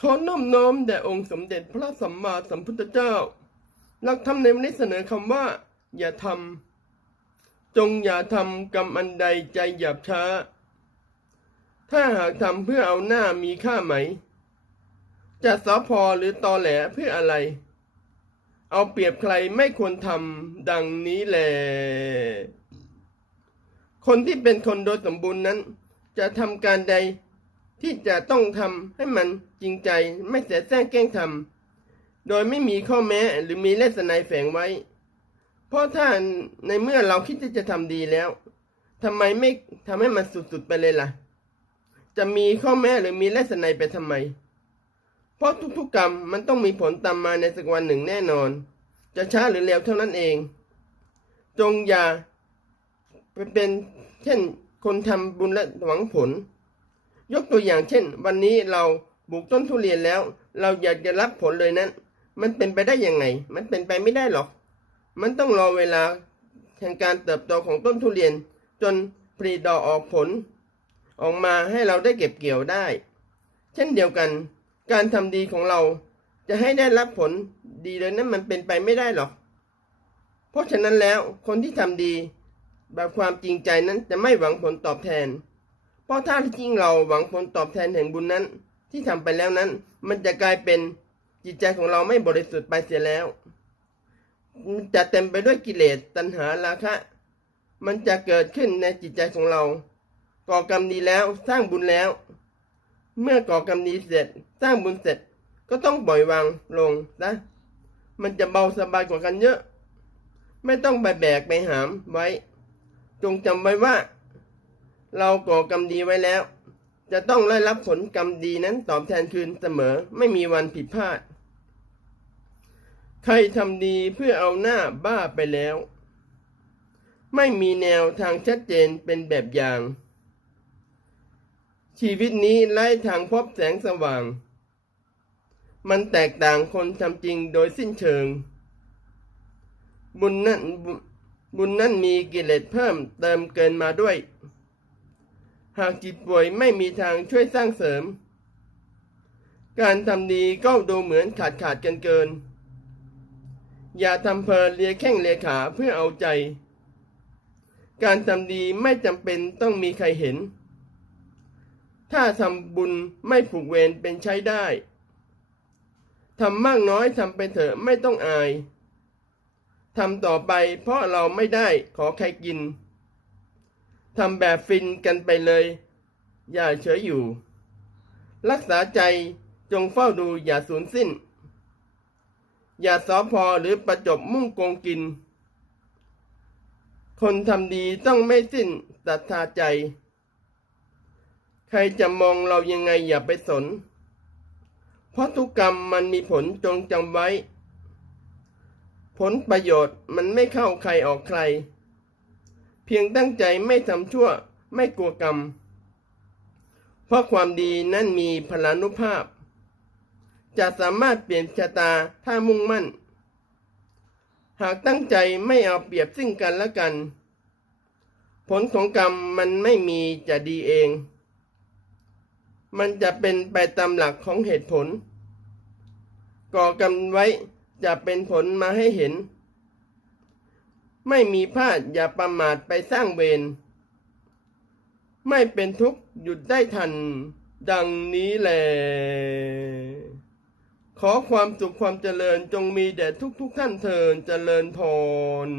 ขอน้อมน้อมแด่องค์สมเด็จพระสัมมาสัมพุทธเจ้า หลักธรรมในวันนี้เสนอคำว่า อย่าทำจงอย่าทำกรรมอันใดใจหยาบช้า ถ้าหากทำเพื่อเอาหน้ามีค่าไหม จะสอพอหรือตอแหลเพื่ออะไร เอาเปรียบใครไม่ควรทำดังนี้แหละคนที่เป็นคนโดยสมบูรณ์นั้น จะทำการใด ที่จะต้องทำให้มันจริงใจไม่เสียแซงแกล้งทำโดยไม่มีข้อแม้หรือมีเลสนายแฝงไว้ เพราะถ้าในเมื่อเราคิดที่จะทำดีแล้วทำไมไม่ทำให้มันสุดๆไปเลยล่ะ จะมีข้อแม้หรือมีเลสนายไปทำไม เพราะทุกๆกรรมมันต้องมีผลตามมาในสักวันหนึ่งแน่นอน จะช้าหรือเร็วเท่านั้นเอง จงอย่าไปเป็นเช่นคนทำบุญและหวังผล ยกตัวอย่างเช่น วันนี้เราปลูกต้นทุเรียนแล้ว เราอยากจะรับผลเลยนั้น มันเป็นไปได้ยังไง มันเป็นไปไม่ได้หรอก มันต้องรอเวลาแห่งการเติบโตของต้นทุเรียน จนผลิดอกออกผล ออกมาให้เราได้เก็บเกี่ยวได้ เช่นเดียวกัน การทำดีของเราจะให้ได้รับผลดีเลยนั้นมันเป็นไปไม่ได้หรอก เพราะฉะนั้นแล้วคนที่ทำดี แบบความจริงใจนั้นจะไม่หวังผลตอบแทน เพราะถ้าจริงเราหวังผลตอบแทนแห่งบุญนั้น ที่ทำไปแล้วนั้น มันจะกลายเป็นจิตใจของเราไม่บริสุทธิ์ไปเสียแล้วมันจะเต็มไปด้วยกิเลสตัณหาราคะ มันจะเกิดขึ้นในจิตใจของเรา ก่อกรรมดีแล้วสร้างบุญแล้ว เมื่อก่อกรรมดีเสร็จ สร้างบุญเสร็จก็ต้องปล่อยวางลงนะมันจะเบาสบายกว่ากันเยอะ ไม่ต้องไปแบกไปหามไว้ จงจำไว้ว่า เราก่อกรรมดีไว้แล้ว จะต้องได้รับผลกรรมดีนั้นตอบแทนคืนเสมอไม่มีวันผิดพลาด ใครทำดีเพื่อเอาหน้าบ้าไปแล้ว ไม่มีแนวทางชัดเจนเป็นแบบอย่าง ชีวิตนี้ไร้ทางพบแสงสว่าง มันแตกต่างคนทำจริงโดยสิ้นเชิง บุญนั้นบุบุญนั้นมีกิเลสเพิ่มเติมเกินมาด้วย หากจิตป่วยไม่มีทางช่วยสร้างเสริม การทำดีก็ดูเหมือนขาดขาดกันเกิน อย่าทำเพลินเลียแข้งเลียขาเพื่อเอาใจ การทำดีไม่จำเป็นต้องมีใครเห็น ถ้าทำบุญไม่ผูกเวรเป็นใช้ได้ทำมากน้อยทำไปเถอะไม่ต้องอายทำต่อไปเพราะเราไม่ได้ขอใครกิน ทำแบบฟินกันไปเลย อย่าเฉยอยู่ รักษาใจจงเฝ้าดูอย่าสูญสิ้น อย่าสอพอหรือประจบมุ่งโกงกิน คนทำดีต้องไม่สิ้นศรัทธาใจ ใครจะมองเรายังไงอย่าไปสน เพราะทุกกรรมมันมีผลจงจำไว้ ผลประโยชน์มันไม่เข้าใครออกใคร เพียงตั้งใจไม่ทำชั่วไม่กลัวกรรม เพราะความดีนั้นมีพลานุภาพ จะสามารถเปลี่ยนชะตาถ้ามุ่งมั่น หากตั้งใจไม่เอาเปรียบซึ่งกันและกัน ผลของกรรมมันไม่มีจะดีเอง มันจะเป็นไปตามหลักของเหตุผล ก่อกรรมไว้จะเป็นผลมาให้เห็น ไม่มีพลาดอย่าประมาทไปสร้างเวร ไม่เป็นทุกข์หยุดได้ทัน ดังนี้แหละขอความสุขความเจริญจงมีแด่ทุกทุกท่านเทินเจริญพร